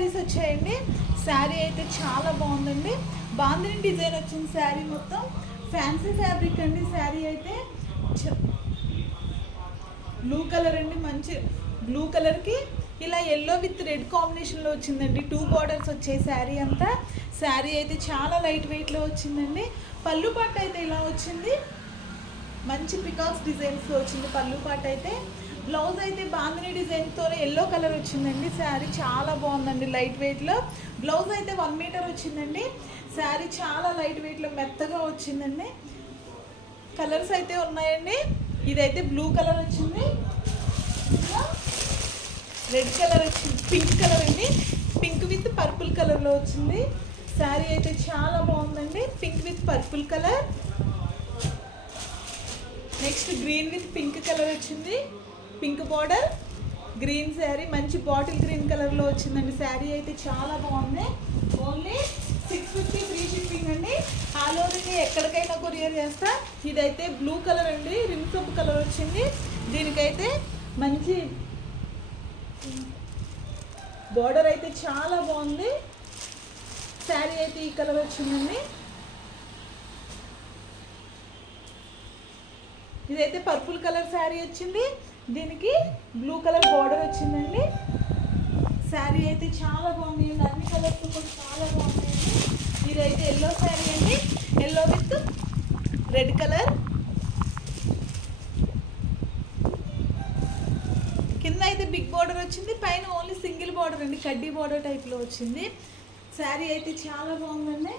శారీస్ వచ్చాయండి. శారీ అయితే చాలా బాగుందండి. బాందిని డిజైన్ వచ్చింది శారీ మొత్తం. ఫ్యాన్సీ ఫ్యాబ్రిక్ అండి. శారీ అయితే బ్లూ కలర్ అండి. మంచి బ్లూ కలర్కి ఇలా ఎల్లో విత్ రెడ్ కాంబినేషన్లో వచ్చిందండి. 2 బార్డర్స్ వచ్చాయి శారీ అంతా. శారీ అయితే చాలా లైట్ వెయిట్లో వచ్చిందండి. పళ్ళు పాట అయితే ఇలా వచ్చింది. మంచి పికాక్స్ డిజైన్స్లో వచ్చింది పళ్ళు పాట అయితే. బ్లౌజ్ అయితే బాందిని డిజైన్తో ఎల్లో కలర్ వచ్చిందండి. శారీ చాలా బాగుందండి లైట్ వెయిట్లో. బ్లౌజ్ అయితే 1 మీటర్ వచ్చిందండి. శారీ చాలా లైట్ వెయిట్లో మెత్తగా వచ్చిందండి. కలర్స్ అయితే ఉన్నాయండి. ఇదైతే బ్లూ కలర్ వచ్చింది, రెడ్ కలర్ వచ్చింది, పింక్ కలర్ అండి. పింక్ విత్ పర్పుల్ కలర్లో వచ్చింది. శారీ అయితే చాలా బాగుందండి. Pink with purple colour. Next green with pink colour వచ్చింది. పింక్ బార్డర్ గ్రీన్ శారీ మంచి బాటిల్ గ్రీన్ కలర్లో వచ్చిందండి. శారీ అయితే చాలా బాగుంది. ఓన్లీ 650 ఫ్రీ షిప్పింగ్ అండి. ఆల్ ఓవర్ ఇండియా ఎక్కడికైనా కొరియర్ చేస్తా. ఇదైతే బ్లూ కలర్ అండి. రిమ్ సోప్ కలర్ వచ్చింది. దీనికైతే మంచి బార్డర్ అయితే చాలా బాగుంది. శారీ అయితే ఈ కలర్ వచ్చిందండి. ఇదైతే పర్పుల్ కలర్ శారీ వచ్చింది. దీనికి బ్లూ కలర్ బార్డర్ వచ్చిందండి. శారీ అయితే చాలా బాగుంది. అన్ని కలర్స్ కూడా చాలా బాగున్నాయండి. ఇదైతే ఎల్లో శారీ అండి. Yellow with red colour. కింద అయితే బిగ్ బార్డర్ వచ్చింది. పైన ఓన్లీ సింగిల్ బార్డర్ అండి. కడ్డీ బార్డర్ టైప్లో వచ్చింది. శారీ అయితే చాలా బాగుందండి.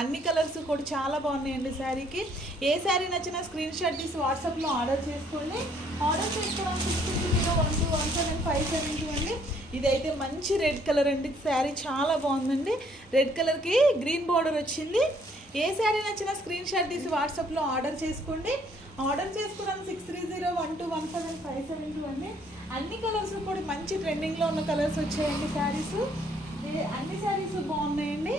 అన్ని కలర్స్ కూడా చాలా బాగున్నాయండి శారీకి. ఏ శారీ నచ్చినా స్క్రీన్ షాట్ తీసి వాట్సాప్లో ఆర్డర్ చేసుకోండి. ఆర్డర్ చేసుకోవడానికి 6001217572 అండి. ఇదైతే మంచి రెడ్ కలర్ అండి. శారీ చాలా బాగుందండి. రెడ్ కలర్కి గ్రీన్ బార్డర్ వచ్చింది. ఏ శారీ నచ్చినా స్క్రీన్ షాట్ తీసి వాట్సాప్లో ఆర్డర్ చేసుకోండి. ఆర్డర్ చేసుకోవడానికి 6301217572 అండి. అన్ని కలర్స్ కూడా మంచి ట్రెండింగ్లో ఉన్న కలర్స్ వచ్చాయండి. శారీస్ అన్ని శారీస్ బాగున్నాయండి.